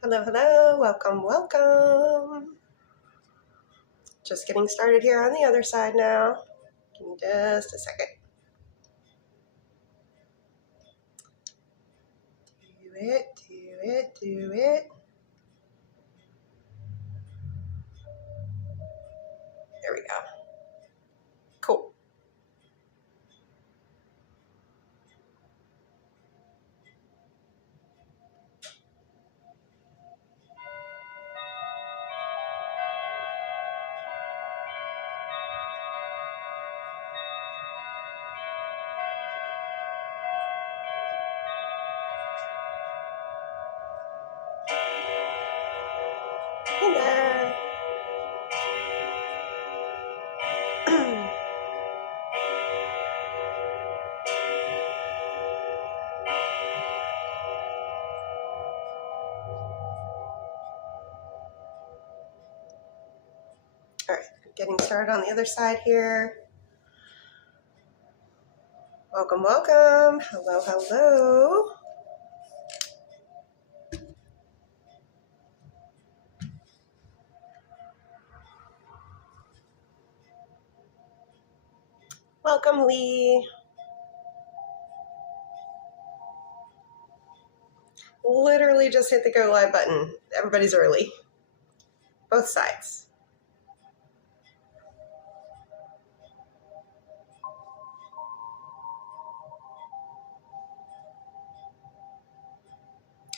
Hello, hello, welcome, welcome. Just getting started here on the other side now. Give me just a second. Do it. There we go. Cool. Hey there. All right, getting started on the other side here. Welcome, welcome. Hello, hello. Welcome, Lee. Literally just hit the go live button. Everybody's early. Both sides.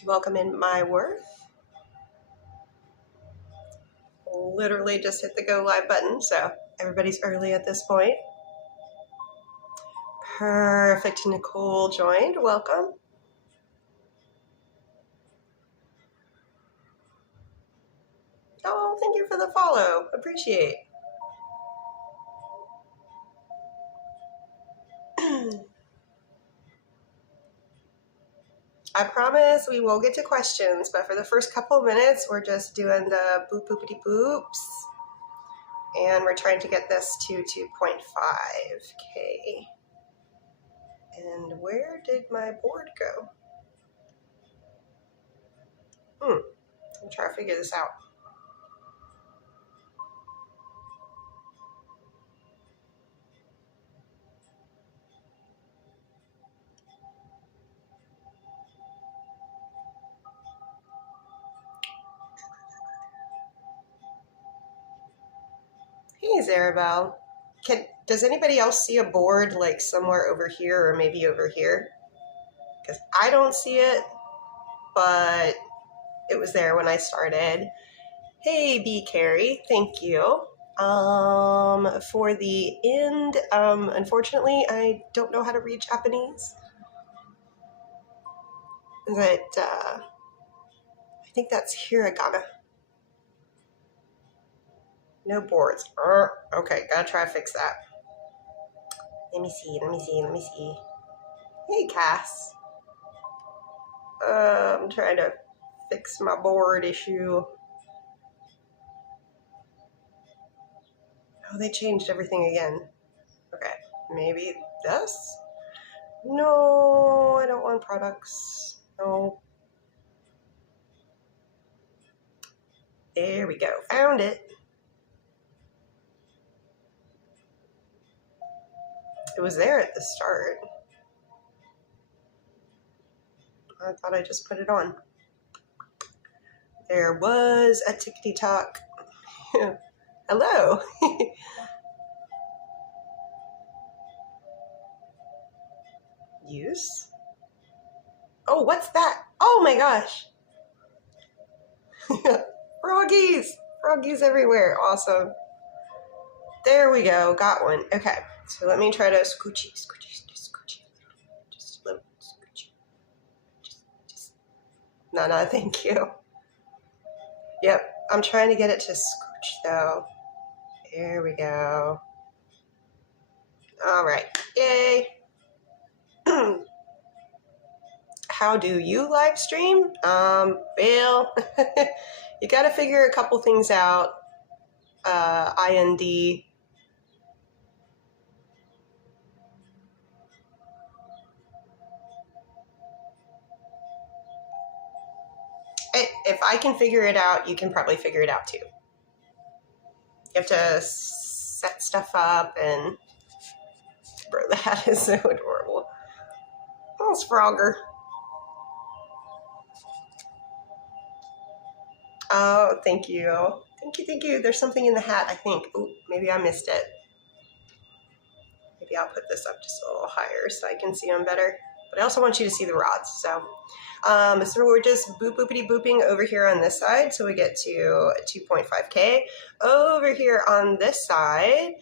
Welcome in my worth. Literally just hit the go live button, so everybody's early at this point. Perfect. Nicole joined. Welcome. Oh, thank you for the follow. Appreciate. I promise we will get to questions, but for the first couple minutes, we're just doing the boop boopity boops. And we're trying to get this to 2.5K. And where did my board go? I'm trying to figure this out. Hey, Zarabelle. Does anybody else see a board like somewhere over here or maybe over here? Because I don't see it, but it was there when I started. Hey, B. Carrie, thank you. For the end, unfortunately, I don't know how to read Japanese. But I think that's hiragana. No boards. Okay, gotta try to fix that. Let me see. Hey, Cass. I'm trying to fix my board issue. Oh, they changed everything again. Okay, maybe this? No, I don't want products. No. There we go. Found it. It was there at the start. I thought I just put it on. There was a tickety talk. Hello. Use? Oh, what's that? Oh my gosh. Froggies. Froggies everywhere. Awesome. There we go. Got one. Okay. So let me try to scoochy. Just a little scoochy. Just. No, thank you. Yep. I'm trying to get it to scooch though. There we go. All right. Yay. How do you live stream? Bill, you got to figure a couple things out. IND. if I can figure it out, you can probably figure it out too. You have to set stuff up and, bro, the hat is so adorable. Oh, it's Frogger. Oh, thank you. Thank you, thank you. There's something in the hat, I think. Oh, maybe I missed it. Maybe I'll put this up just a little higher so I can see them better. But I also want you to see the rods. So we're just boopity booping over here on this side. So we get to 2.5K. Over here on this side,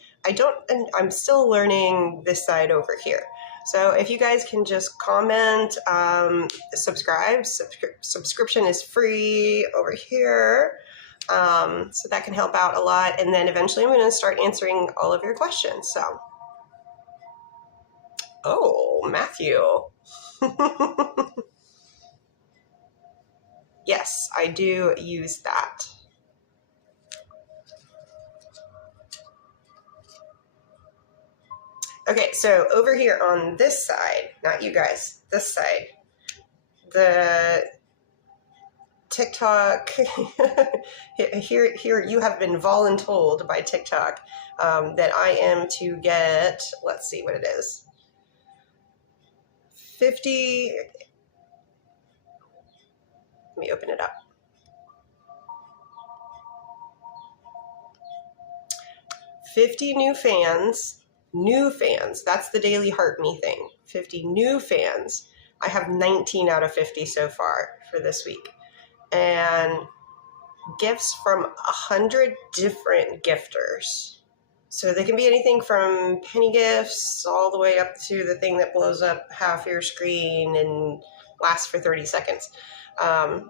I'm still learning this side over here. So if you guys can just comment, subscribe. Subscription is free over here. So that can help out a lot. And then eventually I'm going to start answering all of your questions. So, oh, Matthew. Yes, I do use that. Okay, so over here on this side, not you guys, this side, the TikTok, here you have been voluntold by TikTok that I am to get, let's see what it is, 50, let me open it up. 50 new fans, that's the daily heart me thing, 50 new fans. I have 19 out of 50 so far for this week. And gifts from 100 different gifters. So they can be anything from penny gifts all the way up to the thing that blows up half your screen and lasts for 30 seconds. I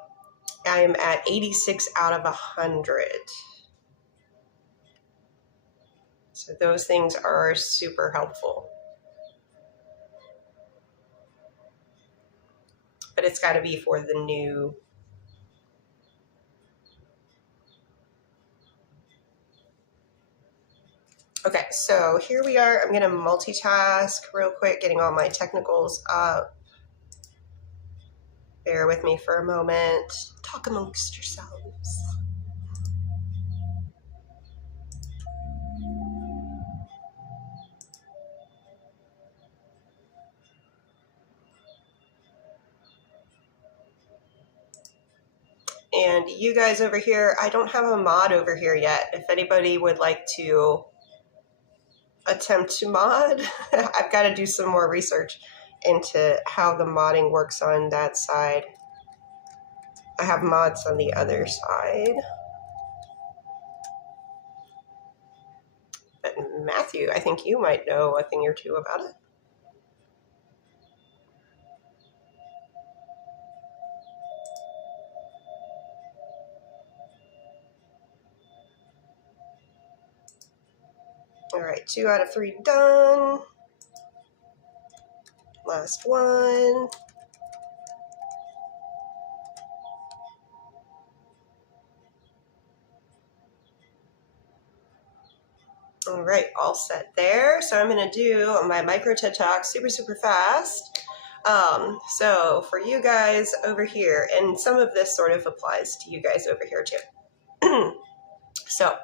am at 86 out of 100. So those things are super helpful. But it's got to be for the new. Okay, so here we are. I'm going to multitask real quick, getting all my technicals up. Bear with me for a moment. Talk amongst yourselves. And you guys over here, I don't have a mod over here yet. If anybody would like to attempt to mod, I've got to do some more research into how the modding works on that side. I have mods on the other side. But Matthew, I think you might know a thing or two about it. All right, 2 out of 3 done. Last one. All right, all set there. So I'm going to do my micro TED Talk super fast. So for you guys over here, and some of this sort of applies to you guys over here too. So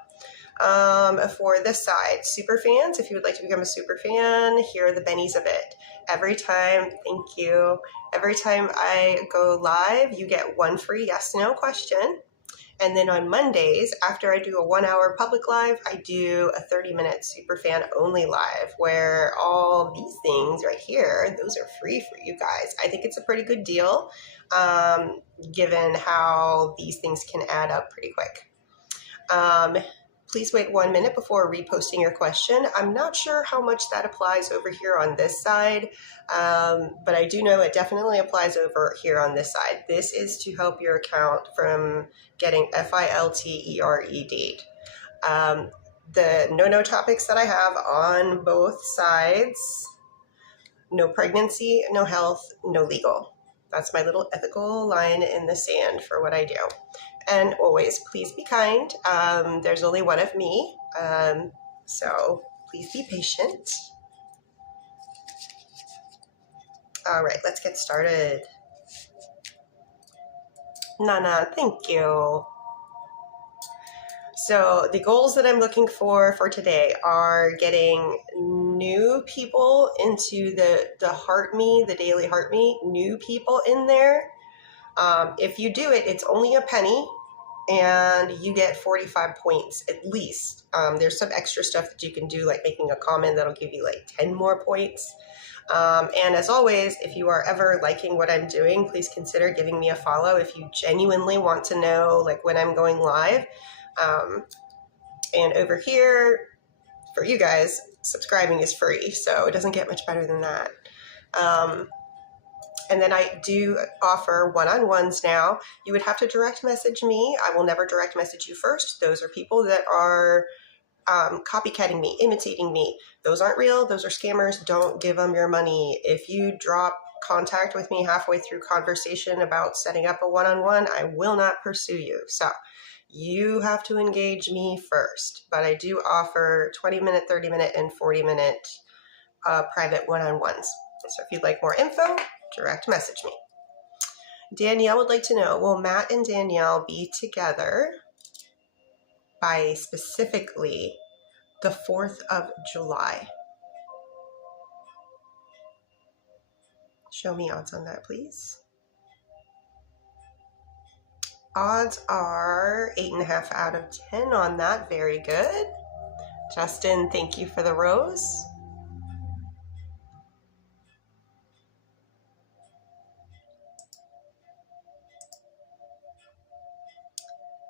for this side, super fans, if you would like to become a super fan, here are the bennies of it. Every time, thank you. Every time I go live, you get one free yes/no question. And then on Mondays, after I do a 1-hour public live, I do a 30-minute super fan only live where all these things right here, those are free for you guys. I think it's a pretty good deal given how these things can add up pretty quick. Please wait 1 minute before reposting your question. I'm not sure how much that applies over here on this side, but I do know it definitely applies over here on this side. This is to help your account from getting FILTERED. The no topics that I have on both sides: no pregnancy, no health, no legal. That's my little ethical line in the sand for what I do. And always, please be kind. There's only one of me, so please be patient. All right, let's get started. Nana, thank you. So the goals that I'm looking for today are getting new people into the Heart Me, the daily Heart Me, new people in there. If you do it, it's only a penny and you get 45 points at least. There's some extra stuff that you can do, like making a comment that'll give you like 10 more points. And as always, if you are ever liking what I'm doing, please consider giving me a follow if you genuinely want to know like when I'm going live. And over here, for you guys, subscribing is free, so it doesn't get much better than that. And then I do offer one-on-ones now. You would have to direct message me. I will never direct message you first. Those are people that are copycatting me, imitating me. Those aren't real. Those are scammers. Don't give them your money. If you drop contact with me halfway through conversation about setting up a one-on-one, I will not pursue you. So you have to engage me first. But I do offer 20-minute, 30-minute, and 40-minute private one-on-ones. So if you'd like more info, direct message me. Danielle would like to know, will Matt and Danielle be together by specifically the 4th of July? Show me odds on that, please. Odds are 8.5 out of 10 on that. Very good. Justin, thank you for the rose.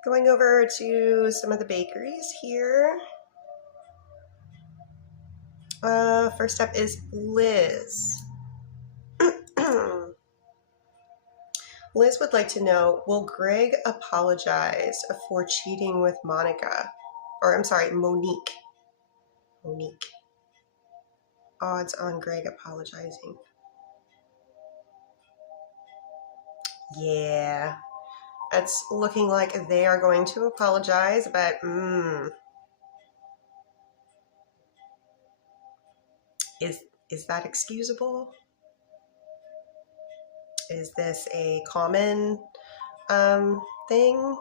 Going over to some of the bakeries here. First up is Liz. Liz would like to know, will Greg apologize for cheating with Monica? Or I'm sorry, Monique. Monique. Odds on Greg apologizing. Yeah. It's looking like they are going to apologize, but is that excusable? Is this a common thing?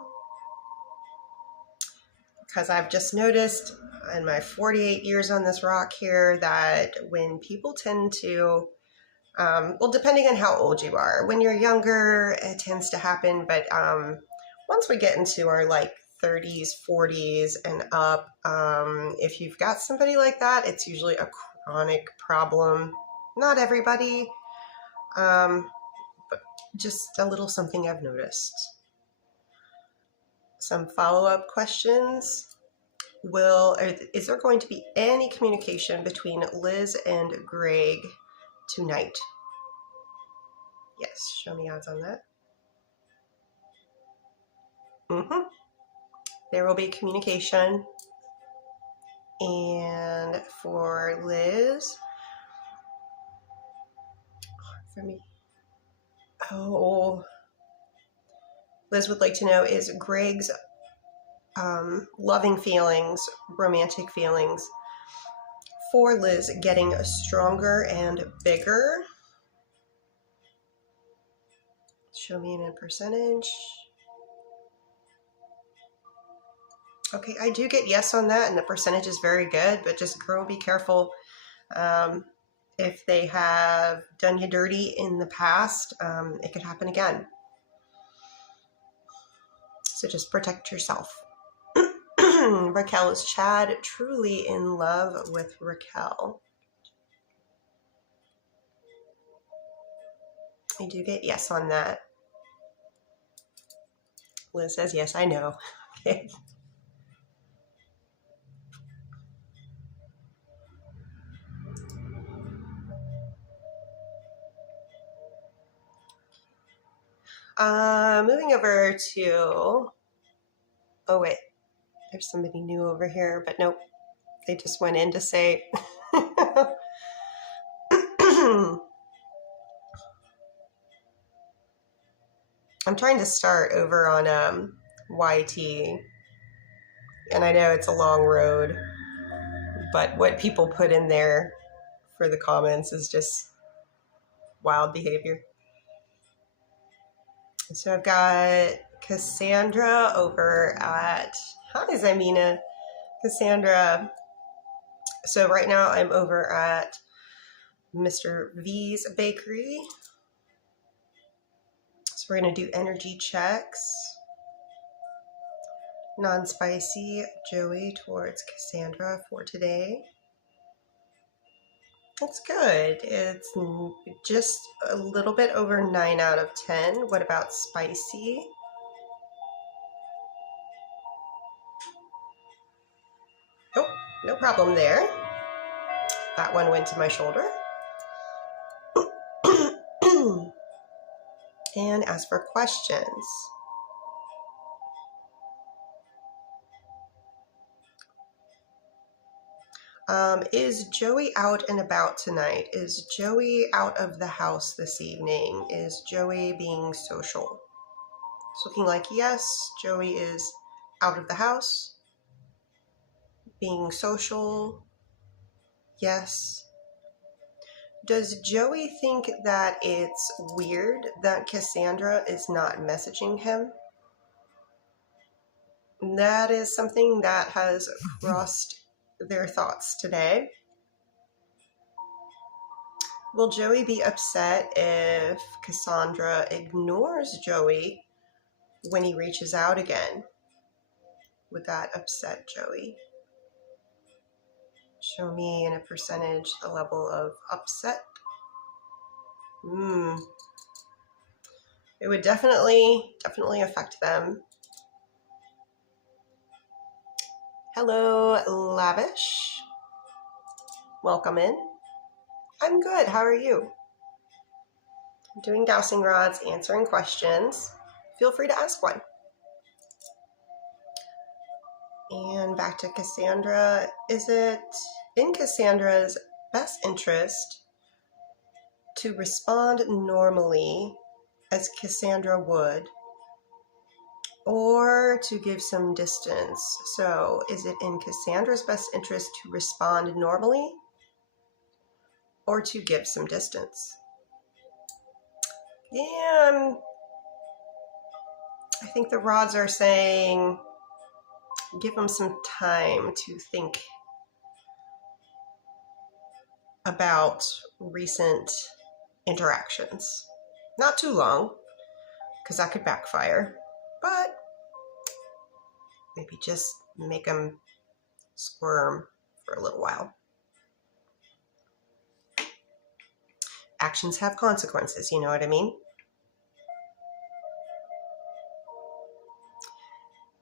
Because I've just noticed in my 48 years on this rock here that when people tend to, well, depending on how old you are, when you're younger, it tends to happen. But once we get into our like 30s, 40s and up, if you've got somebody like that, it's usually a chronic problem. Not everybody, but just a little something I've noticed. Some follow-up questions. Is there going to be any communication between Liz and Greg tonight? Yes, show me odds on that. There will be communication. And for Liz, for me, Liz would like to know, is Greg's loving feelings, romantic feelings for Liz getting stronger and bigger? Show me in a percentage. Okay, I do get yes on that, and the percentage is very good, but just girl, be careful. If they have done you dirty in the past, it could happen again. So just protect yourself. Raquel, is Chad truly in love with Raquel? I do get yes on that. Liz says yes, I know. Okay. Moving over to, oh wait, there's somebody new over here, but nope, they just went in to say, I'm trying to start over on YT, and I know it's a long road, but what people put in there for the comments is just wild behavior. So I've got Cassandra over at, hi Zymina, Cassandra. So right now I'm over at Mr. V's Bakery. So we're going to do energy checks. Non-spicy, Joey towards Cassandra for today. That's good. It's just a little bit over 9 out of 10. What about spicy? Oh, no problem there. That one went to my shoulder. And as for questions, is Joey out and about tonight? Is Joey out of the house this evening? Is Joey being social? It's looking like yes, Joey is out of the house, being social, yes. Does Joey think that it's weird that Cassandra is not messaging him? That is something that has crossed their thoughts today. Will Joey be upset if Cassandra ignores Joey when he reaches out again? Would that upset Joey? Show me in a percentage the level of upset. It would definitely affect them. Hello, Lavish. Welcome in. I'm good. How are you? I'm doing dowsing rods, answering questions. Feel free to ask one. And back to Cassandra. Is it in Cassandra's best interest to respond normally as Cassandra would, or to give some distance? So is it in Cassandra's best interest to respond normally or to give some distance? Yeah, I think the rods are saying give them some time to think about recent interactions. Not too long, because that could backfire, but maybe just make them squirm for a little while. Actions have consequences, you know what I mean?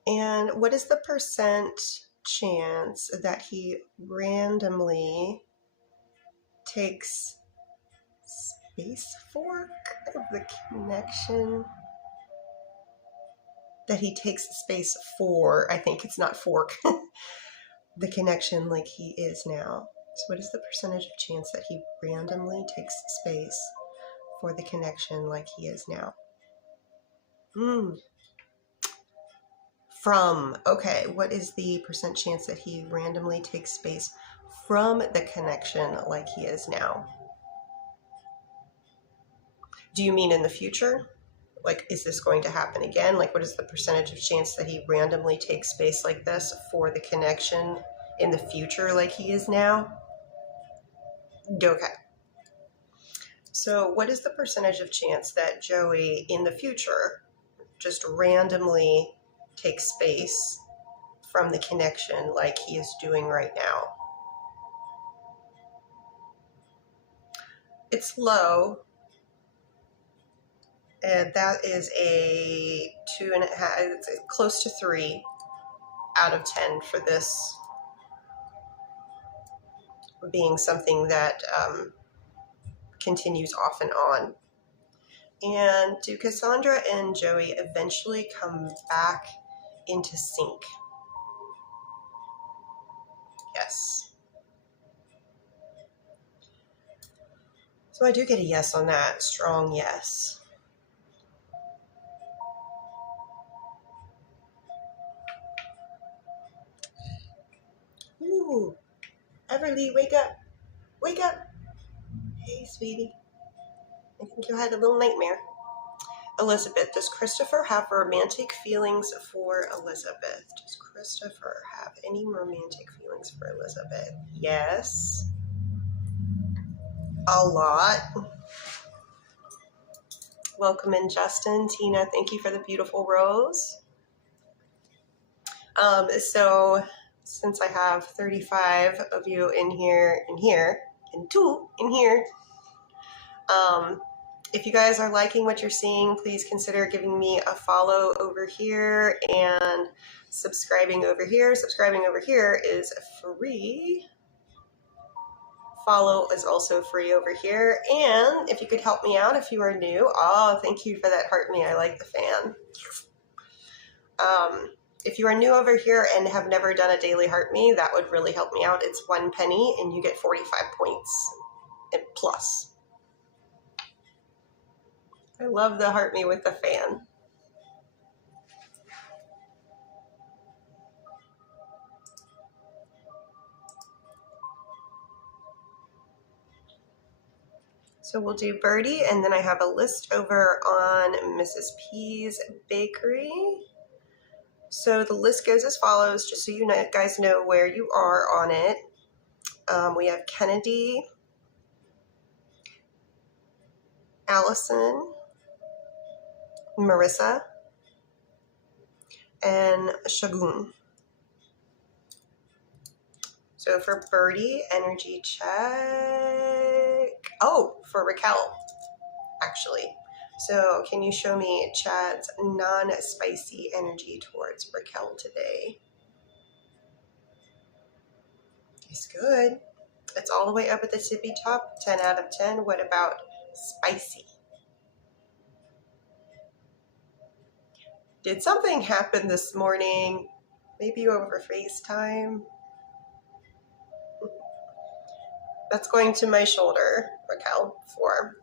And what is the percent chance that he randomly takes space fork of the connection? That he takes space for, I think it's not fork, the connection like he is now. So what is the percentage of chance that he randomly takes space for the connection like he is now? From, okay, what is the percent chance that he randomly takes space from the connection like he is now? Do you mean in the future? Like, is this going to happen again? Like, what is the percentage of chance that he randomly takes space like this for the connection in the future like he is now? Okay. So what is the percentage of chance that Joey in the future just randomly takes space from the connection like he is doing right now? It's low, and that is a 2.5, it's close to 3 out of 10 for this being something that continues off and on. And do Cassandra and Joey eventually come back into sync? Yes. So I do get a yes on that. Strong yes. Ooh. Everly, wake up. Wake up. Hey, sweetie. I think you had a little nightmare. Elizabeth, does Christopher have romantic feelings for Elizabeth? Does Christopher have any romantic feelings for Elizabeth? Yes. A lot. Welcome in, Justin. Tina, thank you for the beautiful rose. So since I have 35 of you in here, and 2 in here, if you guys are liking what you're seeing, please consider giving me a follow over here and subscribing over here. Subscribing over here is free. Follow is also free over here. And if you could help me out if you are new. Oh, thank you for that heart me. I like the fan. If you are new over here and have never done a daily heart me, that would really help me out. It's 1 penny and you get 45 points plus. I love the heart me with the fan. So we'll do Birdie, and then I have a list over on Mrs. P's Bakery. So the list goes as follows, just so you guys know where you are on it. We have Kennedy, Allison, Marissa, and Shagun. So for Birdie, energy check. Oh, for Raquel, actually. So can you show me Chad's non-spicy energy towards Raquel today? It's good. It's all the way up at the tippy top, 10 out of 10. What about spicy? Did something happen this morning? Maybe over FaceTime? That's going to my shoulder, Raquel, for.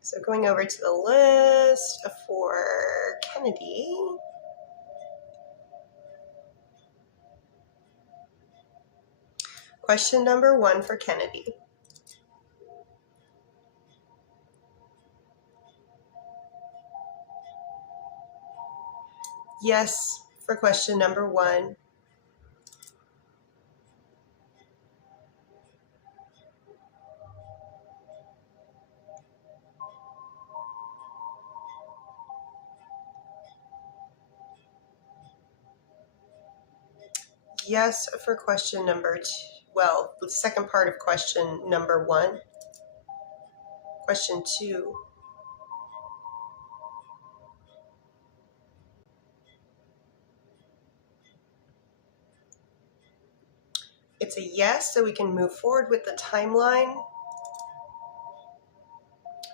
So going over to the list for Kennedy. Question number 1 for Kennedy. Yes, for question number 1. Yes, for question number 2. Well, the second part of question number 1. Question 2. It's a yes, so we can move forward with the timeline.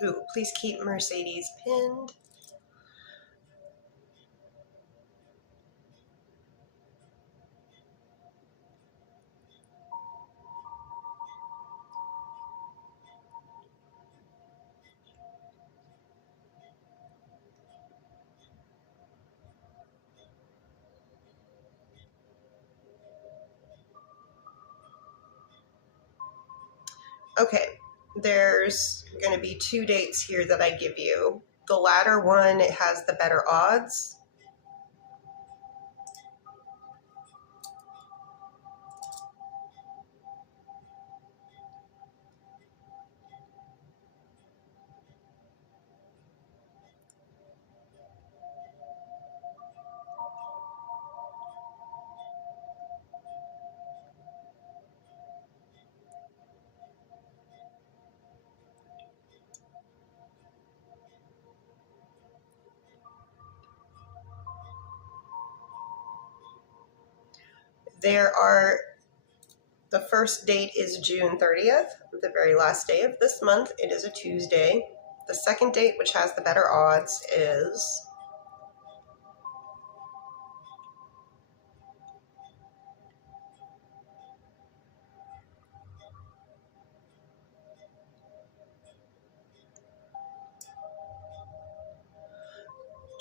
Ooh, please keep Mercedes pinned. Okay, there's going to be 2 dates here that I give you. The latter one, it has the better odds. The first date is June 30th, the very last day of this month. It is a Tuesday. The second date, which has the better odds, is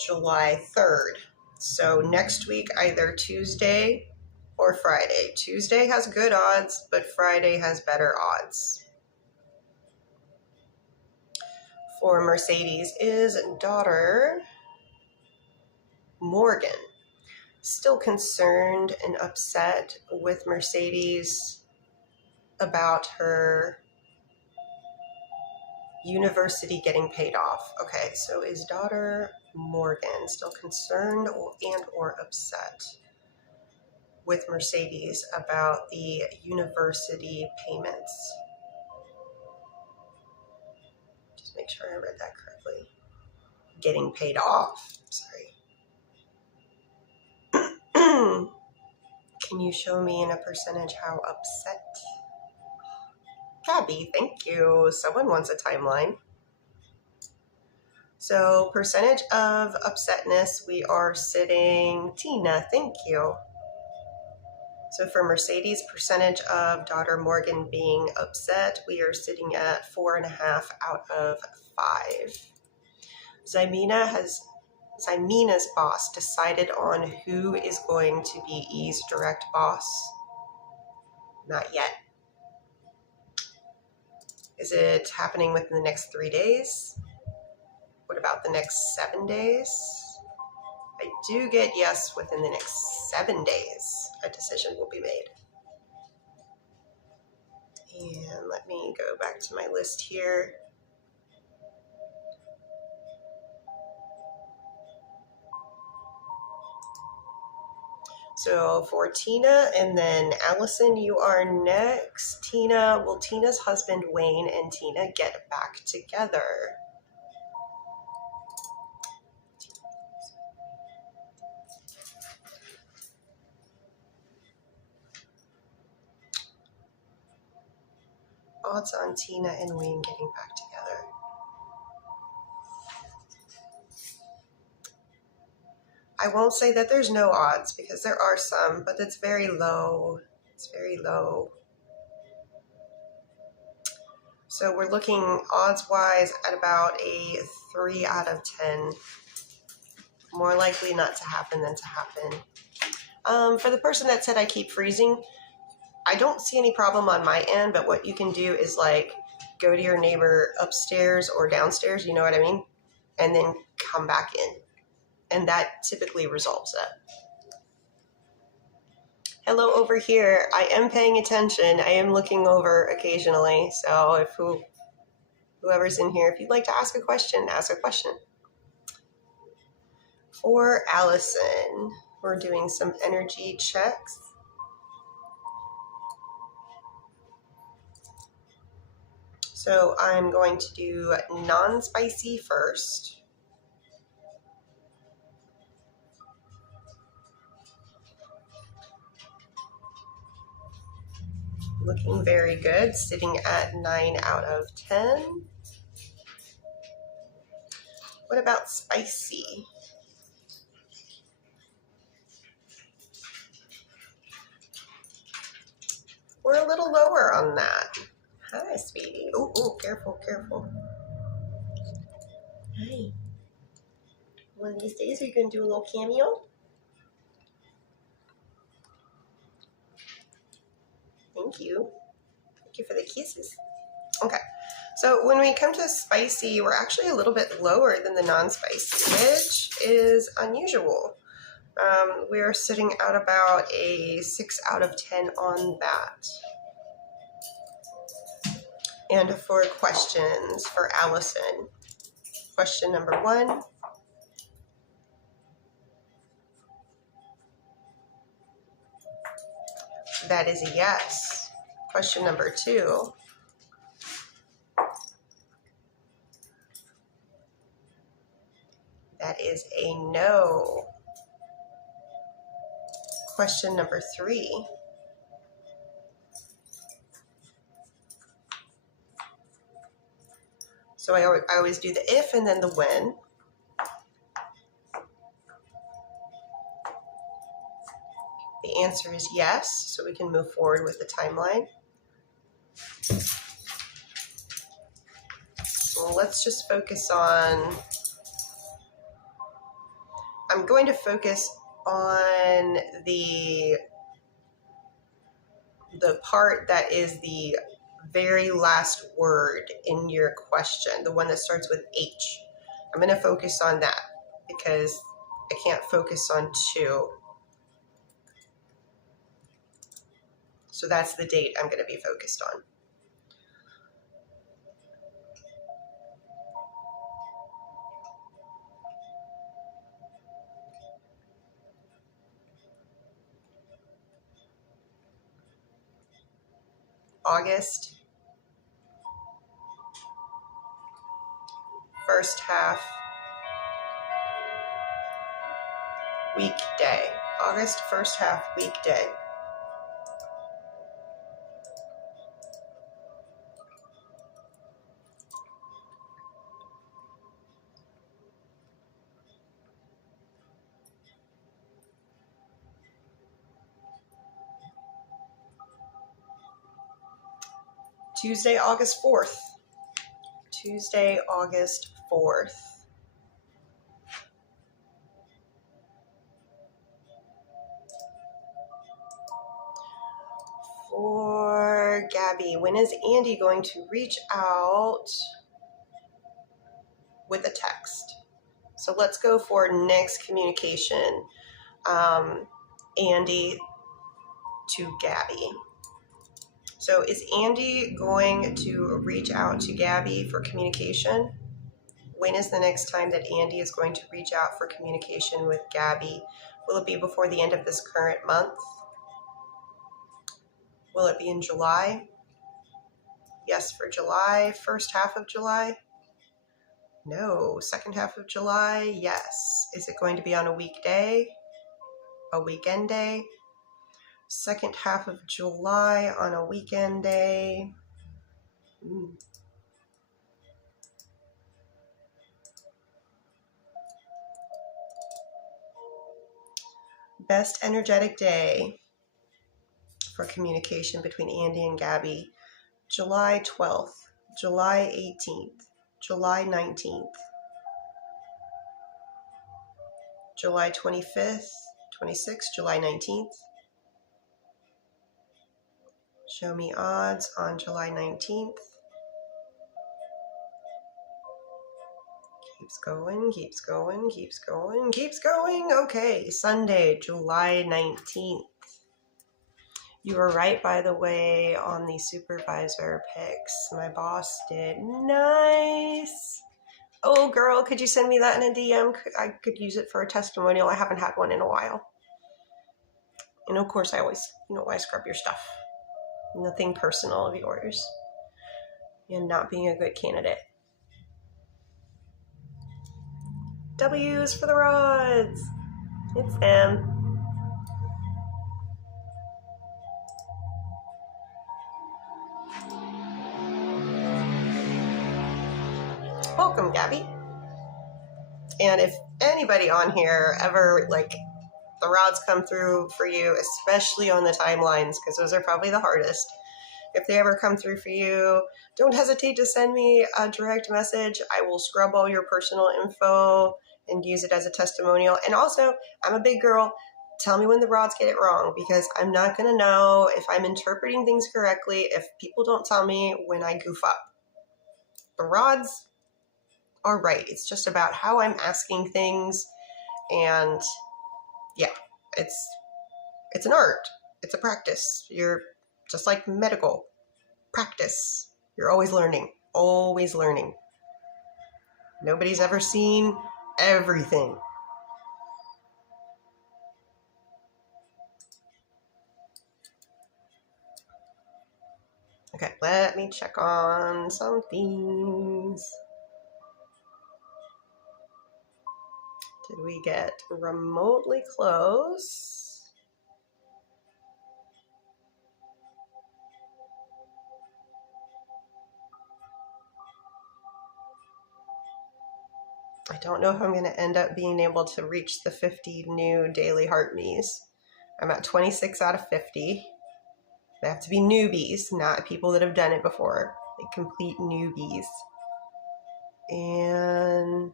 July 3rd. So next week, either Tuesday or Friday. Tuesday has good odds, but Friday has better odds. for Mercedes is daughter Morgan. Still concerned and upset with Mercedes about her university getting paid off. Okay, so is daughter Morgan still concerned or upset with Mercedes about the university payments? Just make sure I read that correctly. Getting paid off, sorry. Can you show me in a percentage how upset? Gabby, thank you. Someone wants a timeline. So percentage of upsetness, we are sitting, Tina, thank you. So for Mercedes, percentage of daughter Morgan being upset, we are sitting at 4.5 out of 5. Zymina's boss decided on who is going to be E's direct boss? Not yet. Is it happening within the next 3 days? What about the next 7 days? I do get yes, within the next 7 days, a decision will be made. And let me go back to my list here. So for Tina and then Allison, you are next. Tina, will Tina's husband Wayne and Tina get back together? Odds on Tina and Wayne getting back together. I won't say that there's no odds because there are some, but it's very low. It's very low. So we're looking odds-wise at about a 3 out of 10. More likely not to happen than to happen. For the person that said I keep freezing, I don't see any problem on my end, but what you can do is like go to your neighbor upstairs or downstairs, you know what I mean? And then come back in. And that typically resolves it. Hello over here. I am paying attention. I am looking over occasionally. So if whoever's in here, if you'd like to ask a question, ask a question. For Allison, we're doing some energy checks. So I'm going to do non-spicy first. Looking very good, sitting at 9 out of 10. What about spicy? We're a little lower on that. Hi, sweetie. Oh, careful, careful. Hi. One of these days, are you going to do a little cameo? Thank you. Thank you for the kisses. Okay. So when we come to spicy, we're actually a little bit lower than the non-spicy, which is unusual. We are sitting at about a 6 out of 10 on that. And for questions for Allison, question number 1. That is a yes. Question number 2. That is a no. Question number 3. So I always do the if and then the when. The answer is yes, so we can move forward with the timeline. Well, let's just focus on, I'm going to focus on the part that is the very last word in your question, the one that starts with H. I'm going to focus on that because I can't focus on 2. So that's the date I'm going to be focused on. August, first half, weekday. August, first half, weekday. Tuesday, August 4th. Tuesday, August 4th. For Gabby, when is Andy going to reach out with a text? So let's go for next communication. Andy to Gabby. So is Andy going to reach out to Gabby for communication? When is the next time that Andy is going to reach out for communication with Gabby? Will it be before the end of this current month? Will it be in July? Yes, for July, first half of July? No, second half of July? Yes. Is it going to be on a weekday? A weekend day? Second half of July on a weekend day? Best energetic day for communication between Andy and Gabby: July 12th, July 18th, July 19th, July 25th, 26th, July 19th. Show me odds on July 19th. Keeps going, keeps going, keeps going, keeps going. Okay, Sunday, July 19th. You were right, by the way, on the supervisor picks. My boss did. Nice. Oh, girl, could you send me that in a DM? I could use it for a testimonial. I haven't had one in a while. And of course, I always, I scrub your stuff. Nothing personal of yours. And not being a good candidate. W's for the rods. It's them. Welcome, Gabby. And if anybody on here ever, the rods come through for you, especially on the timelines, because those are probably the hardest. If they ever come through for you, don't hesitate to send me a direct message. I will scrub all your personal info and use it as a testimonial. And also, I'm a big girl. Tell me when the rods get it wrong, because I'm not going to know if I'm interpreting things correctly if people don't tell me when I goof up. The rods are right. It's just about how I'm asking things. And yeah, it's an art. It's a practice. You're just like medical practice. You're always learning, always learning. Nobody's ever seen everything. Okay, let me check on some things. Did we get remotely close? I don't know if I'm going to end up being able to reach the 50 new daily heart me's. I'm at 26 out of 50. They have to be newbies, not people that have done it before. Like complete newbies. And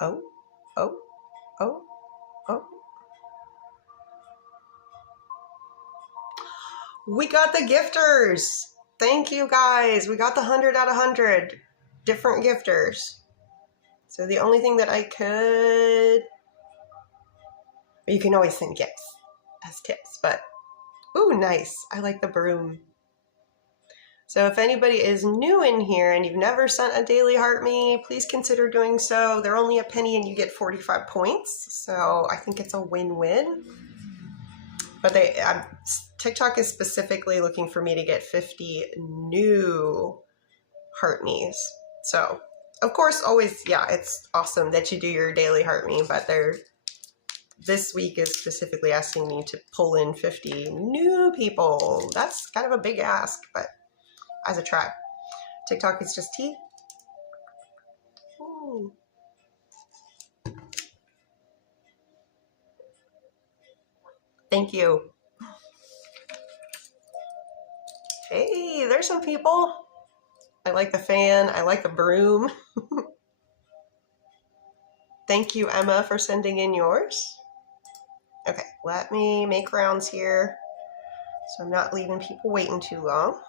oh. We got the gifters. Thank you guys. We got the 100 out of 100 different gifters. So the only thing that I could... You can always send gifts as tips, but... Ooh, nice. I like the broom. So if anybody is new in here and you've never sent a daily heart me, please consider doing so. They're only a penny and you get 45 points. So I think it's a win-win. But TikTok is specifically looking for me to get 50 new heart me's. So, of course, always, yeah, it's awesome that you do your daily heart me, but this week is specifically asking me to pull in 50 new people. That's kind of a big ask, but as a try. TikTok is just tea. Ooh. Thank you. Hey, there's some people. I like the fan. I like the broom. Thank you, Emma, for sending in yours. Okay, let me make rounds here so I'm not leaving people waiting too long.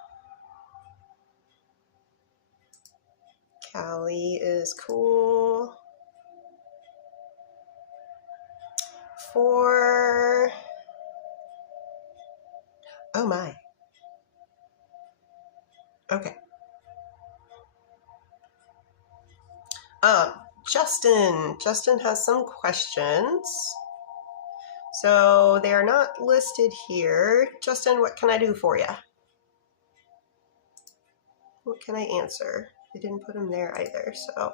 Callie is cool. For... Oh my. Okay. Justin has some questions. So they are not listed here. Justin, what can I do for you? What can I answer? They didn't put them there either, so.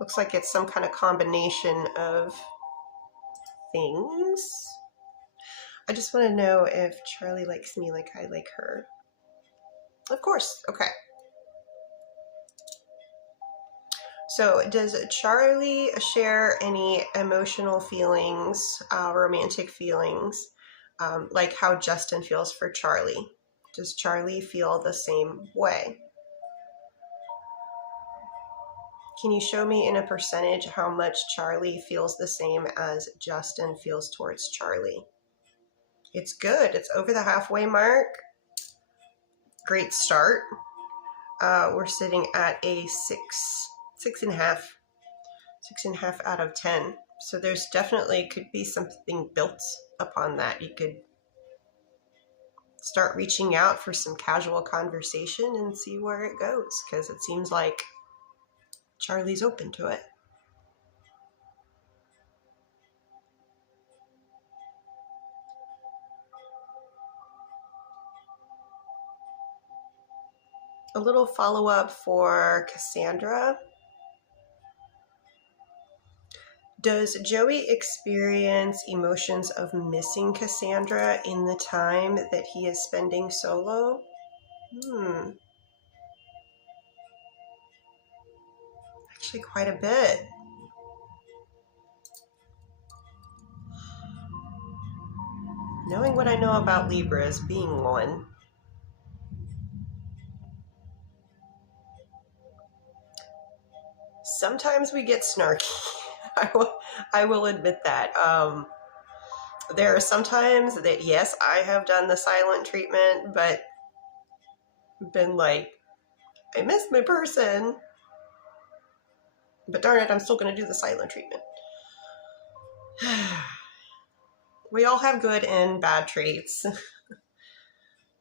Looks like it's some kind of combination of things. I just want to know if Charlie likes me like I like her. Of course, okay. So does Charlie share any emotional feelings, romantic feelings, like how Justin feels for Charlie? Does Charlie feel the same way? Can you show me in a percentage how much Charlie feels the same as Justin feels towards Charlie? It's good. It's over the halfway mark. Great start. We're sitting at a 6.5 out of 10. So there's definitely could be something built upon that. You could start reaching out for some casual conversation and see where it goes, because it seems like Charlie's open to it. A little follow-up for Cassandra. Does Joey experience emotions of missing Cassandra in the time that he is spending solo? Actually, quite a bit. Knowing what I know about Libras, being one. Sometimes we get snarky. I will admit that. There are some times that, yes, I have done the silent treatment, but been like, I missed my person, but darn it, I'm still going to do the silent treatment. We all have good and bad traits.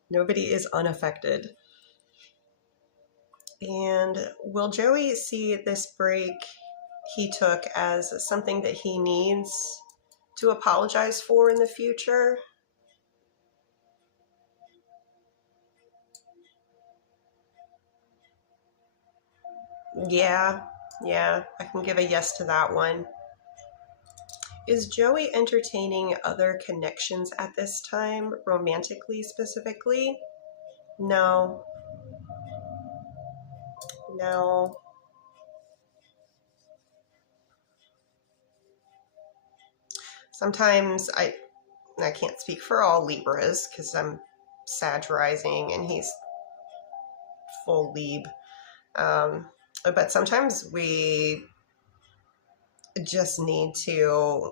Nobody is unaffected. And will Joey see this break he took as something that he needs to apologize for in the future? Yeah, I can give a yes to that one. Is Joey entertaining other connections at this time, romantically specifically? No. Sometimes I can't speak for all Libras because I'm Sag rising and he's full Lib. But sometimes we just need to,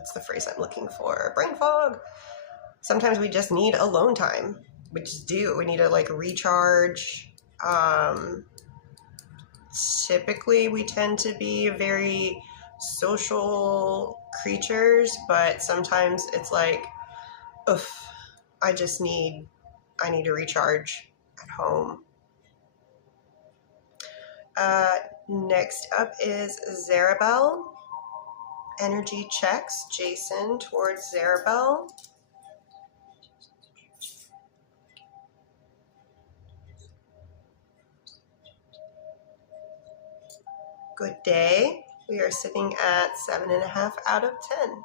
what's the phrase I'm looking for? Brain fog. Sometimes we just need alone time. We just do. We need to like recharge. Typically, we tend to be very social creatures, but sometimes it's like, oof, I need to recharge at home. Next up is Zarabel. Energy checks. Jason towards Zarabel. Good day. We are sitting at 7.5 out of 10.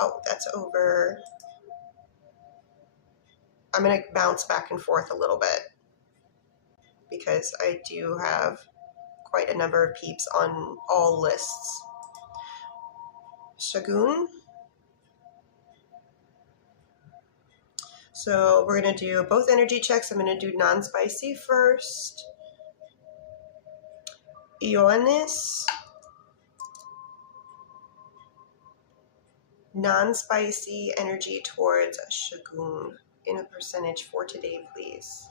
Oh, that's over. I'm going to bounce back and forth a little bit because I do have quite a number of peeps on all lists. Shagun. So we're going to do both energy checks. I'm going to do non-spicy first. Ioannis. Non-spicy energy towards Shagun. In a percentage for today, please.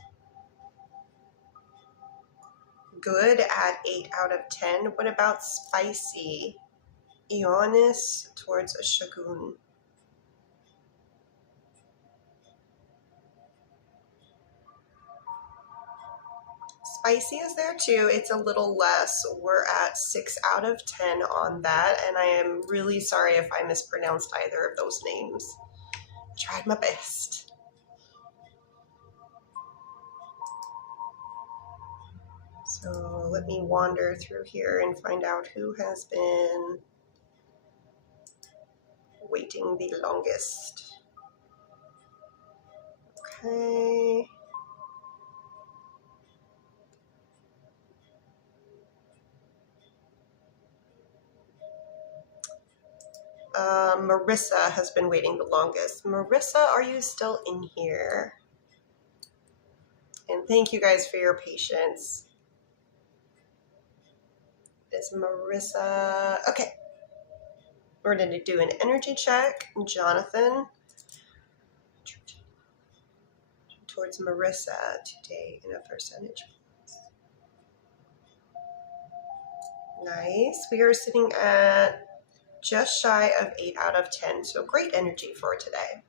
Good at 8 out of 10. What about spicy? Ioannis towards a Shagun. Spicy is there too. It's a little less. We're at 6 out of 10 on that, and I am really sorry if I mispronounced either of those names. I tried my best. So let me wander through here and find out who has been waiting the longest. Okay. Marissa has been waiting the longest. Marissa, are you still in here? And thank you guys for your patience. Is Marissa... Okay. We're going to do an energy check. Jonathan. Towards Marissa today in a percentage. Nice. We are sitting at just shy of 8 out of 10. So great energy for today.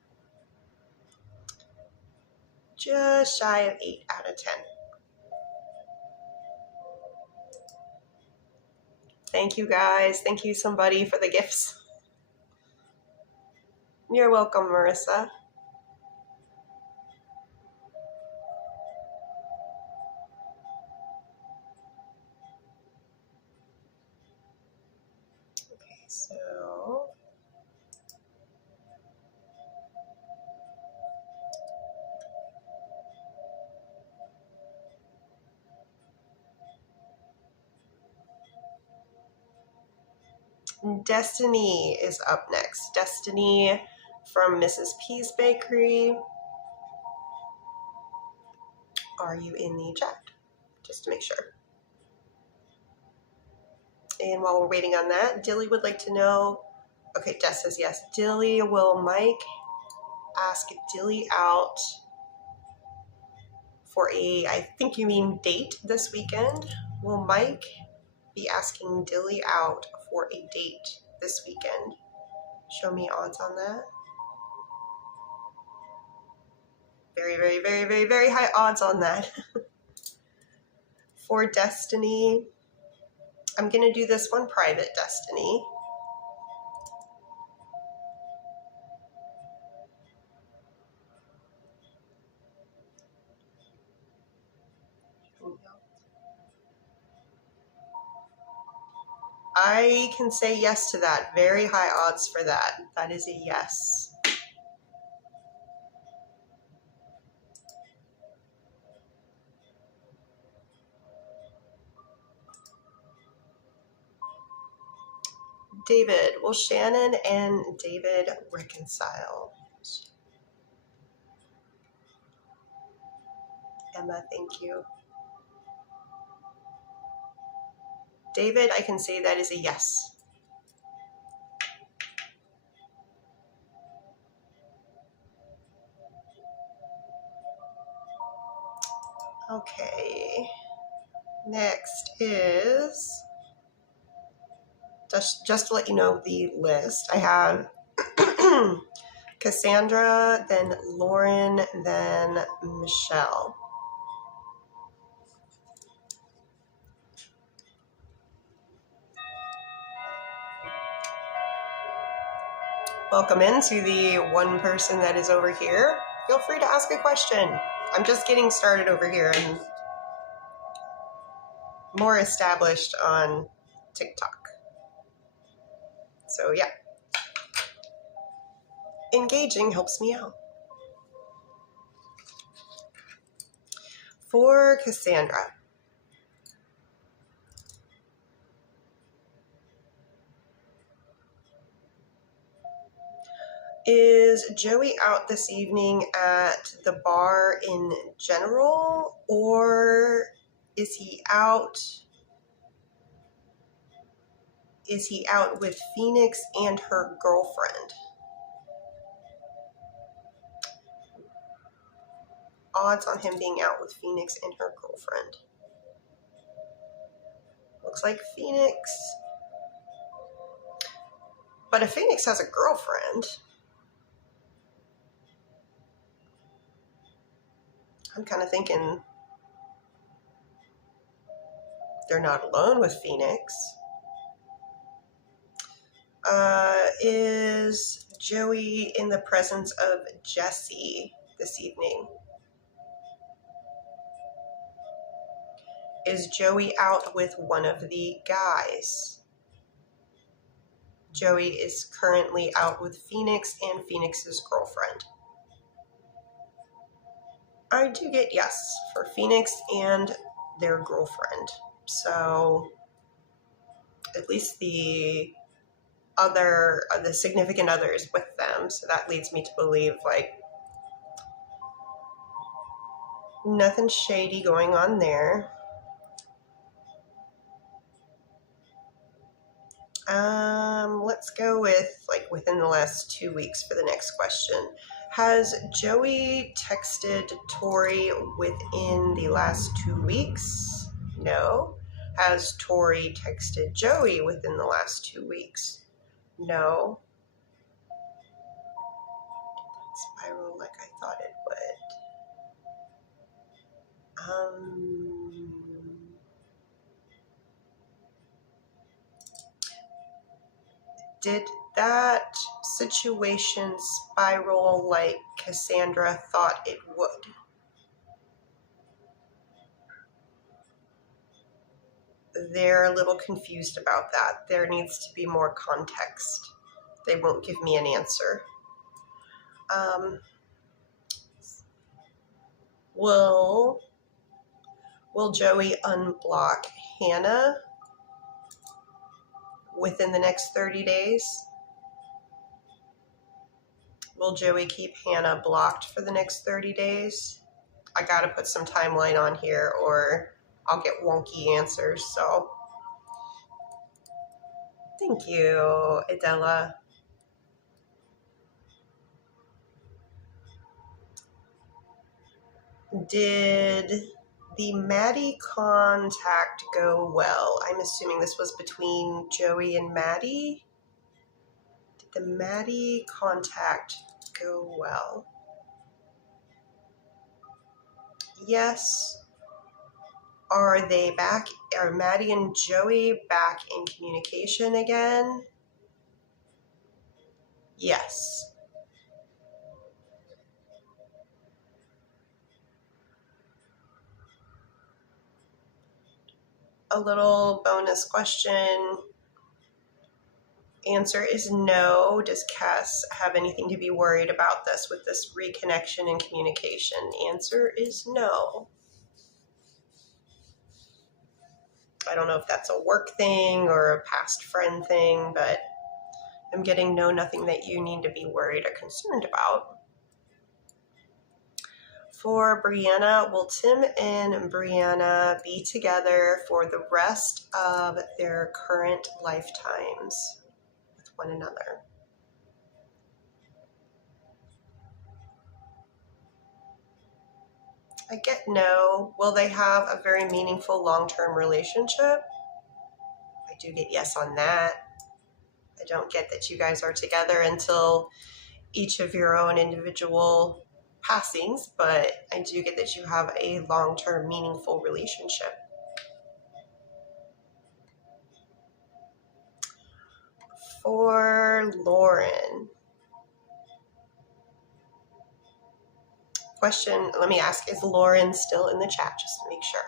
Just shy of 8 out of 10. Thank you guys. Thank you somebody for the gifts. You're welcome, Marissa. Okay, so Destiny is up next. Destiny from Mrs. P's Bakery. Are you in the chat? Just to make sure. And while we're waiting on that, Dilly would like to know. Okay, Des says yes. Dilly, will Mike ask Dilly out for a, I think you mean date this weekend? Will Mike be asking Dilly out for a date this weekend? Show me odds on that. Very, very, very, very, very high odds on that. For Destiny, I'm going to do this one private, Destiny. I can say yes to that. Very high odds for that. That is a yes. David, will Shannon and David reconcile? Emma, thank you. David, I can say that is a yes. Okay. Next is, just to let you know the list, I have Cassandra, then Lauren, then Michelle. Welcome into the one person that is over here. Feel free to ask a question. I'm just getting started over here and more established on TikTok. So yeah, engaging helps me out. For Cassandra, is Joey out this evening at the bar in general, or is he out with Phoenix and her girlfriend? Odds on him being out with Phoenix and her girlfriend. Looks like Phoenix. But if Phoenix has a girlfriend, I'm kind of thinking they're not alone with Phoenix. Is Joey in the presence of Jesse this evening? Is Joey out with one of the guys? Joey is currently out with Phoenix and Phoenix's girlfriend. I do get yes for Phoenix and their girlfriend. So at least the significant other is with them. So that leads me to believe like nothing shady going on there. Let's go with like within the last 2 weeks for the next question. Has Joey texted Tori within the last 2 weeks? No. Has Tori texted Joey within the last 2 weeks? No. Spiral like I thought it would. Did that situation spiral like Cassandra thought it would? They're a little confused about that. There needs to be more context. They won't give me an answer. Will Joey unblock Hannah within the next 30 days? Will Joey keep Hannah blocked for the next 30 days? I gotta put some timeline on here or I'll get wonky answers, so. Thank you, Adela. Did the Maddie contact go well? I'm assuming this was between Joey and Maddie. Did the Maddie contact go well? Yes. Are they back? Are Maddie and Joey back in communication again? Yes. A little bonus question. Answer is no. Does Cass have anything to be worried about with this reconnection and communication? Answer is no. I don't know if that's a work thing or a past friend thing, but I'm getting no, nothing that you need to be worried or concerned about. For Brianna, will Tim and Brianna be together for the rest of their current lifetimes with one another? I get no. Will they have a very meaningful long-term relationship? I do get yes on that. I don't get that you guys are together until each of your own individual passings, but I do get that you have a long-term meaningful relationship. For Lauren, question, let me ask, is Lauren still in the chat just to make sure?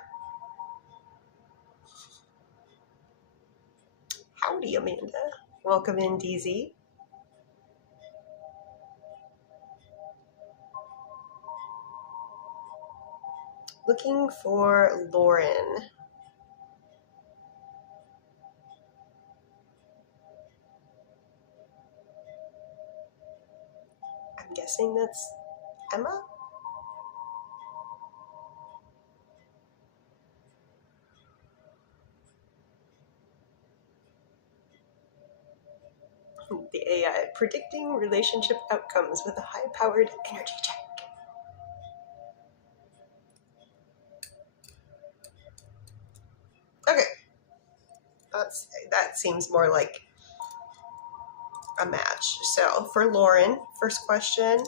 Howdy, Amanda. Welcome in, DZ. Looking for Lauren. I'm guessing that's Emma? The AI predicting relationship outcomes with a high-powered energy check. Okay. That seems more like a match. So for Lauren, first question.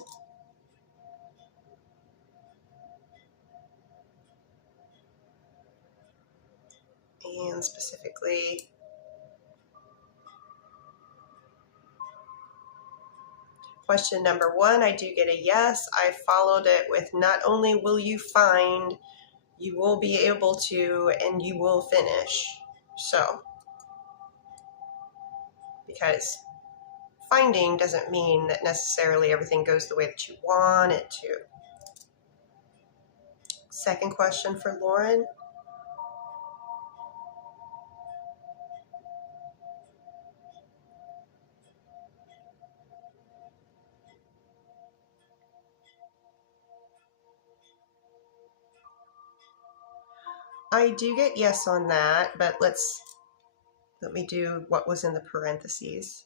And specifically, question number 1, I do get a yes. I followed it with not only will you find, you will be able to, and you will finish. So, because finding doesn't mean that necessarily everything goes the way that you want it to. Second question for Lauren. I do get yes on that, but let me do what was in the parentheses.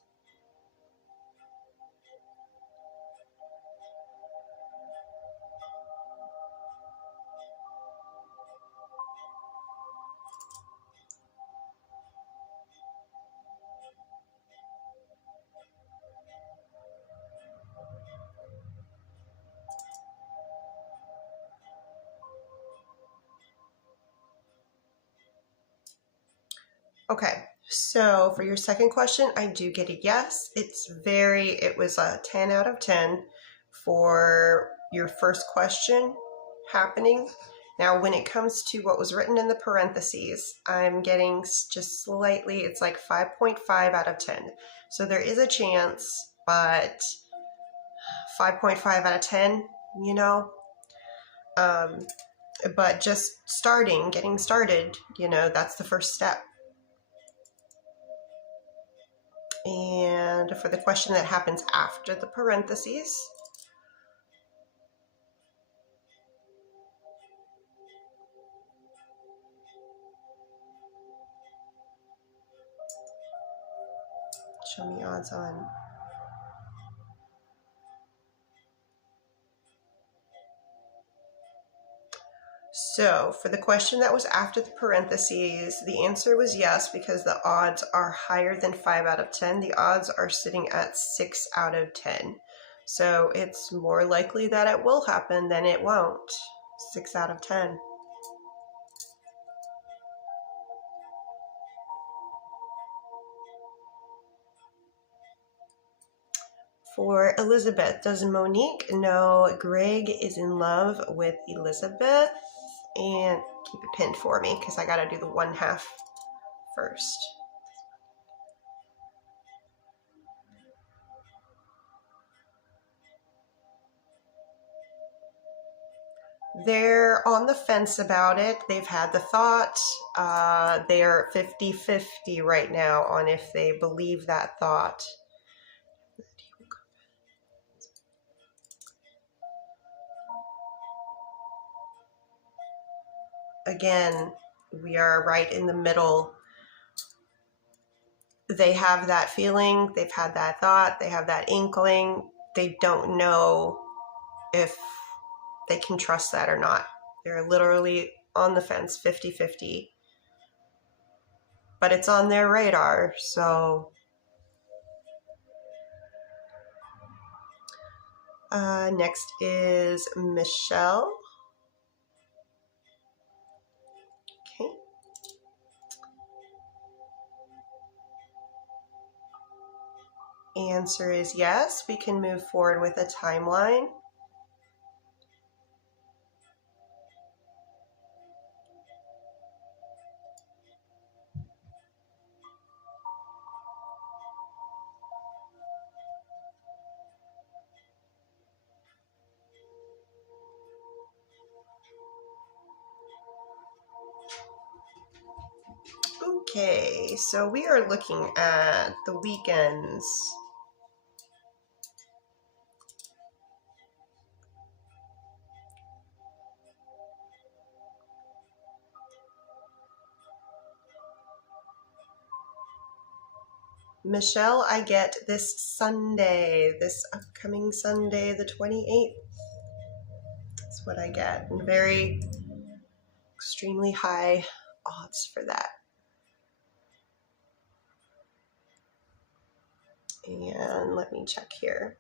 Okay, so for your second question, I do get a yes. It was a 10 out of 10 for your first question happening. Now, when it comes to what was written in the parentheses, I'm getting just slightly, it's like 5.5 out of 10. So there is a chance, but 5.5 out of 10, you know? But just getting started, that's the first step. And for the question that happens after the parentheses, show me odds on. So for the question that was after the parentheses, the answer was yes, because the odds are higher than 5 out of 10. The odds are sitting at 6 out of 10. So it's more likely that it will happen than it won't. 6 out of 10. For Elizabeth, does Monique know Greg is in love with Elizabeth? And keep it pinned for me because I got to do the 1/2 first. They're on the fence about it. They've had the thought. They're 50-50 right now on if they believe that thought. again, we are right in the middle. They have that feeling, they've had that thought, they have that inkling. They don't know if they can trust that or not. They're literally on the fence, 50-50. But it's on their radar, so next is Michelle. Okay. Answer is yes. We can move forward with a timeline. Okay, so we are looking at the weekends. Michelle, I get this Sunday, this upcoming Sunday, the 28th. That's what I get. And very extremely high odds for that. And let me check here.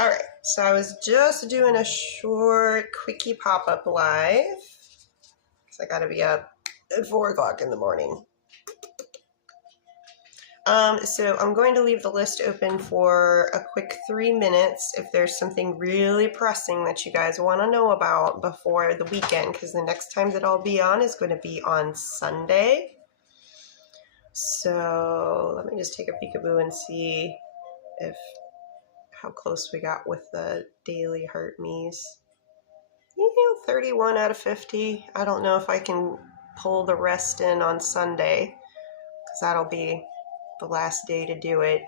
All right, so I was just doing a short quickie pop-up live because I gotta be up at 4 o'clock in the morning. So I'm going to leave the list open for a quick 3 minutes if there's something really pressing that you guys want to know about before the weekend, because the next time that I'll be on is going to be on Sunday. So let me just take a peekaboo and see how close we got with the daily hurt me's. 31 out of 50. I don't know if I can pull the rest in on Sunday, because that'll be the last day to do it.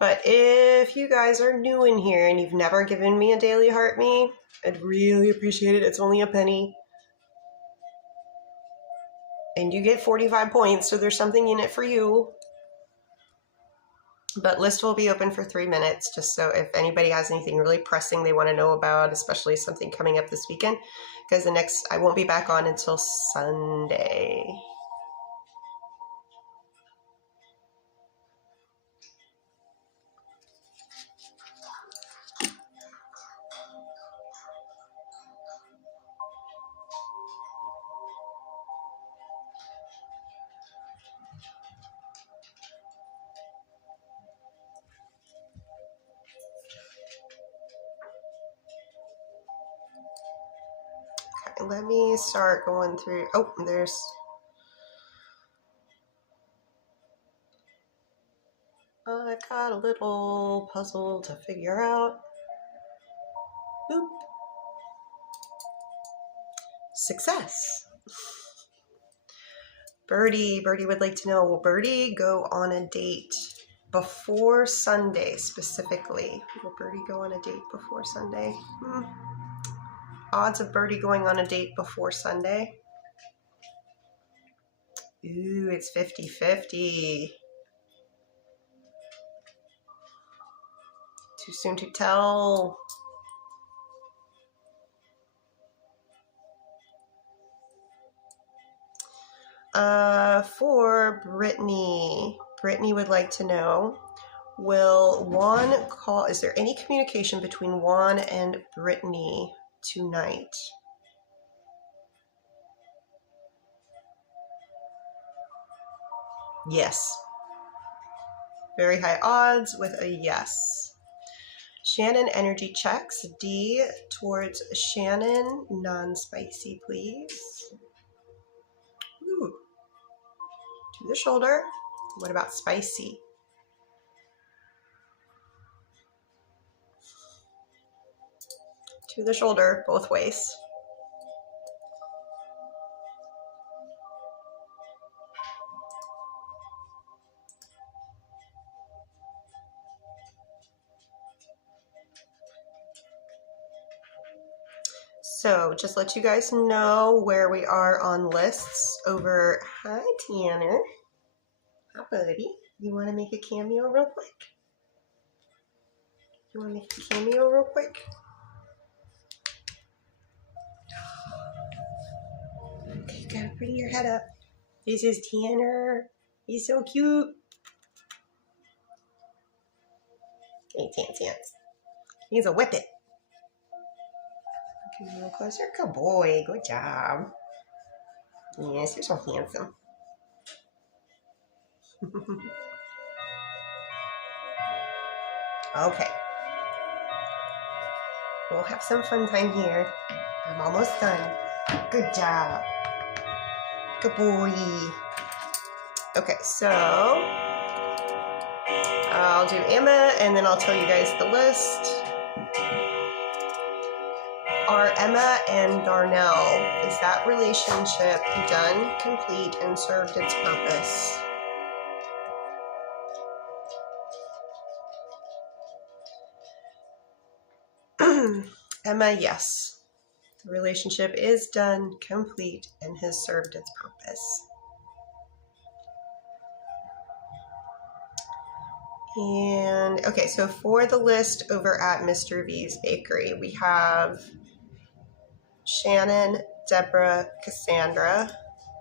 But if you guys are new in here and you've never given me a daily heart me, I'd really appreciate it. It's only a penny. And you get 45 points, so there's something in it for you. But list will be open for 3 minutes, just so if anybody has anything really pressing they want to know about, especially something coming up this weekend, because I won't be back on until Sunday. Okay, let me start going through. Oh, I've got a little puzzle to figure out. Boop. Success. Birdie would like to know, will Birdie go on a date before Sunday specifically? Will Birdie go on a date before Sunday? Odds of Birdie going on a date before Sunday? Ooh, it's 50-50. Too soon to tell. For Brittany would like to know, is there any communication between Juan and Brittany tonight? Yes. Very high odds with a yes. Shannon energy checks. D towards Shannon. Non-spicy, please. Ooh. To the shoulder. What about spicy? To the shoulder, both ways. So just let you guys know where we are on lists over. Hi, Tanner. Hi, buddy. You want to make a cameo real quick? You want to make a cameo real quick? Okay, gotta bring your head up. This is Tanner. He's so cute. Hey, Tans. He's a whippet. Come a little closer. Good boy. Good job. Yes, you're so handsome. Okay. We'll have some fun time here. I'm almost done. Good job. Good boy. Okay, so I'll do Emma and then I'll tell you guys the list. Are Emma and Darnell, is that relationship done, complete, and served its purpose? Emma, yes. The relationship is done, complete, and has served its purpose. And okay, so for the list over at Mr. V's Bakery, we have Shannon, Deborah, Cassandra,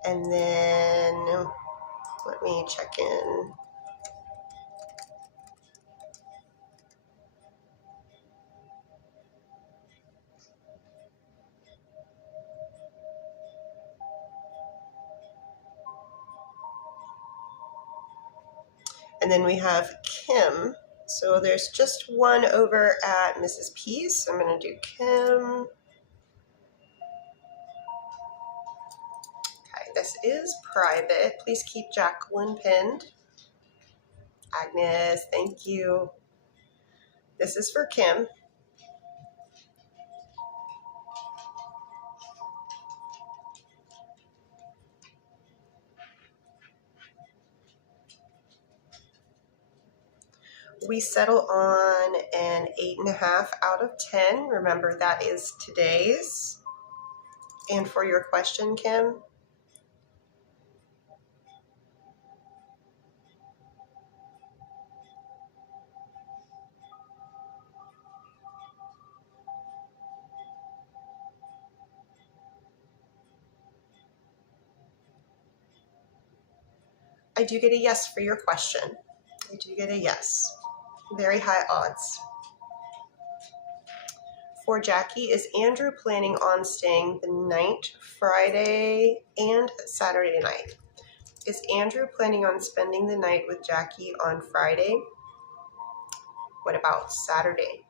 and then let me check in. And then we have Kim. So there's just one over at Mrs. P's. So I'm going to do Kim. Okay, this is private. Please keep Jacqueline pinned. Agnes, thank you. This is for Kim. We settle on an 8.5 out of 10. Remember, that is today's. And for your question, Kim, I do get a yes for your question. I do get a yes. Very high odds. For Jackie, is Andrew planning on staying the night, Friday and Saturday night? Is Andrew planning on spending the night with Jackie on Friday? What about Saturday?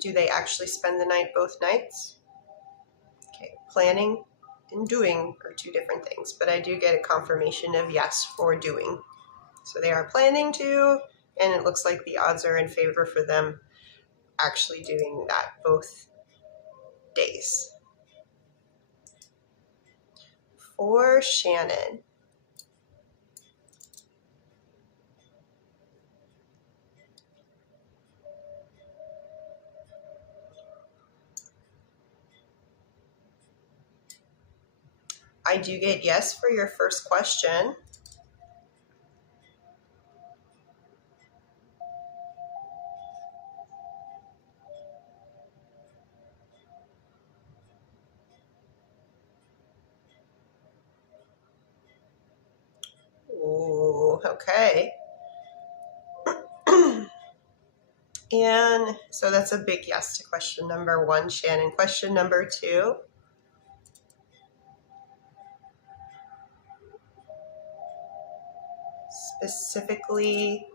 Do they actually spend the night both nights? Okay, planning and doing are two different things, but I do get a confirmation of yes for doing. So they are planning to, and it looks like the odds are in favor for them actually doing that both days. For Shannon, I do get yes for your first question. Ooh, okay. And so that's a big yes to question number 1, Shannon. Question number 2. Specifically,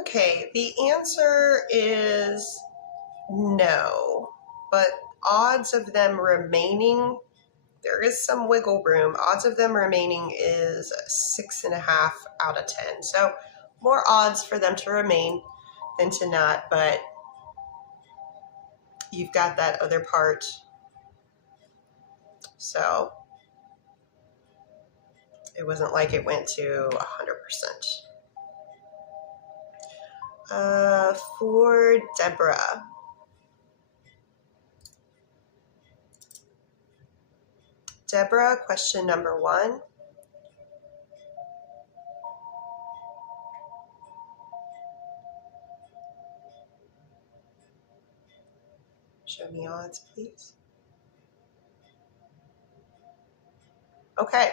okay, the answer is no, but odds of them remaining there is some wiggle room. Odds of them remaining is 6.5 out of 10. So more odds for them to remain than to not, but you've got that other part. So it wasn't like it went to 100%. For Deborah. Deborah, question number 1. Show me odds, please. Okay.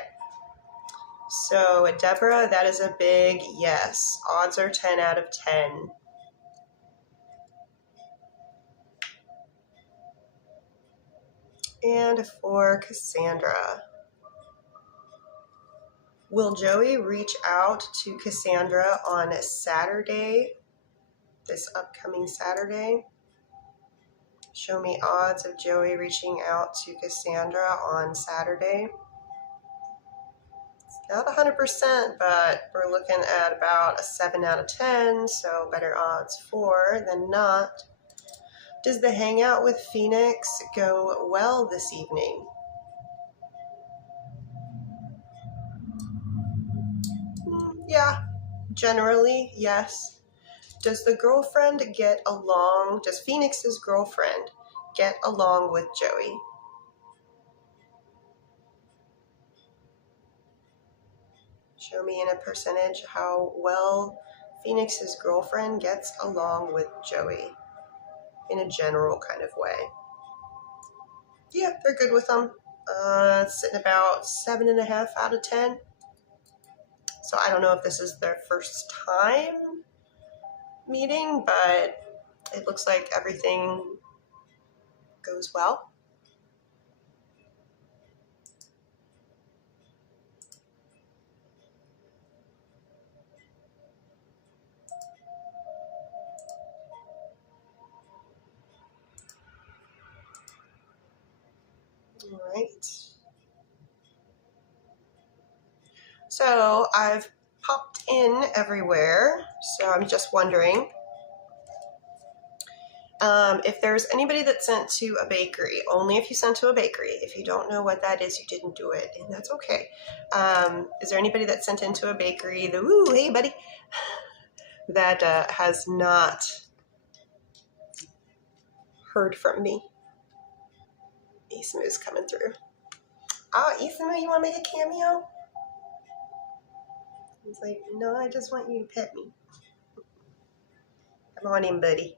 So, Deborah, that is a big yes. Odds are 10 out of 10. And for Cassandra. Will Joey reach out to Cassandra on Saturday, this upcoming Saturday? Show me odds of Joey reaching out to Cassandra on Saturday. It's not 100%, but we're looking at about a 7 out of 10, so better odds for than not. Does the hangout with Phoenix go well this evening? Yeah, generally, yes. Does the girlfriend get along, does Phoenix's girlfriend get along with Joey? Show me in a percentage how well Phoenix's girlfriend gets along with Joey in a general kind of way. Yeah, they're good with them. Sitting about 7.5 out of 10. So I don't know if this is their first time meeting, but it looks like everything goes well. All right. So I've popped in everywhere, so I'm just wondering if there's anybody that sent to a bakery. Only if you sent to a bakery. If you don't know what that is, you didn't do it, and that's okay. Is there anybody that sent into a bakery, hey buddy, that has not heard from me? Isamu's coming through. Oh, Isamu, you want to make a cameo? He's like, no, I just want you to pet me. Come on in, buddy.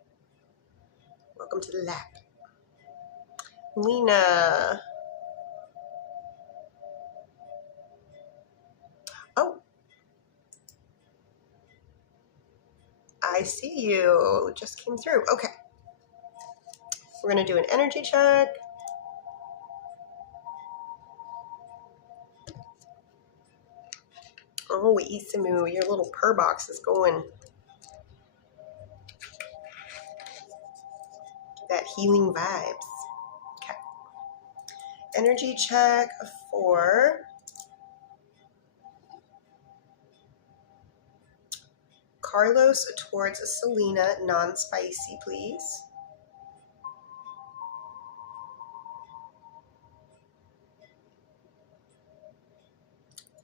Welcome to the lab. Lena. Oh. I see you. Just came through. Okay. We're going to do an energy check. Oh, Isamu, your little purr box is going. That healing vibes. Okay. Energy check for Carlos towards Selena, non-spicy, please.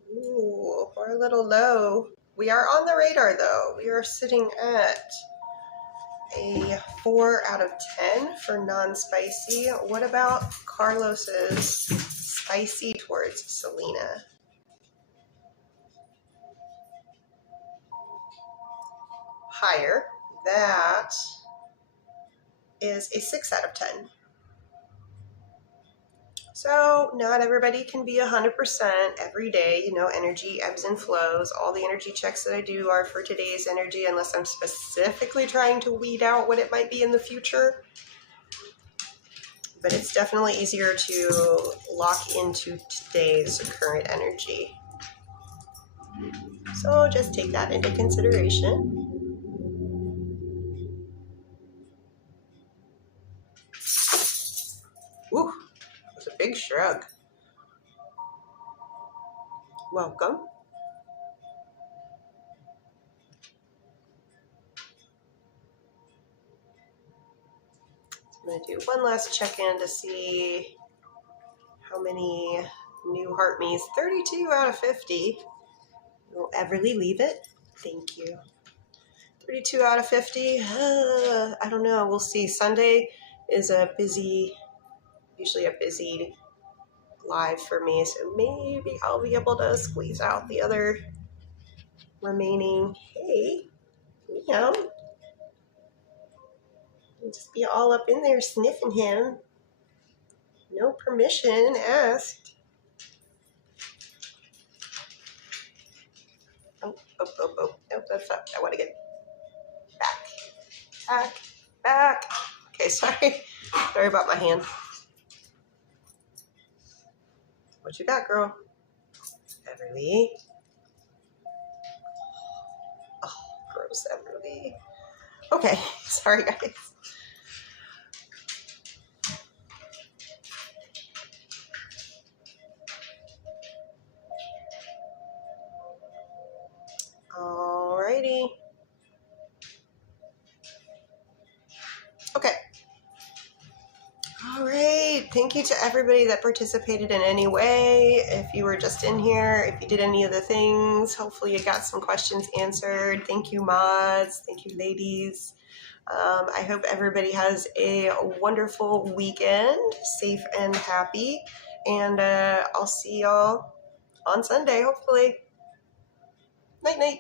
Ooh, we're a little low. We are on the radar, though. We are sitting at a 4 out of 10 for non-spicy. What about Carlos's spicy towards Selena? Higher. That is a 6 out of 10. So not everybody can be 100% every day. You know, energy ebbs and flows. All the energy checks that I do are for today's energy, unless I'm specifically trying to weed out what it might be in the future. But it's definitely easier to lock into today's current energy. So just take that into consideration. Ooh, that was a big shrug. welcome. I'm going to do one last check-in to see how many new heart me's. 32 out of 50. Will Everly leave it? Thank you. 32 out of 50. I don't know. We'll see. Sunday is usually a busy live for me, so maybe I'll be able to squeeze out the other remaining. Hey, meow. Just be all up in there sniffing him. No permission asked. Oh, that's not. I want to get back. Okay, sorry. Sorry about my hand. What you got, girl? Everly. Oh, gross, Everly. Okay, sorry, guys. Alrighty. Okay. All right. Thank you to everybody that participated in any way. If you were just in here, if you did any of the things, hopefully you got some questions answered. Thank you, mods. Thank you, ladies. I hope everybody has a wonderful weekend, safe and happy. And I'll see y'all on Sunday, hopefully. Night, night.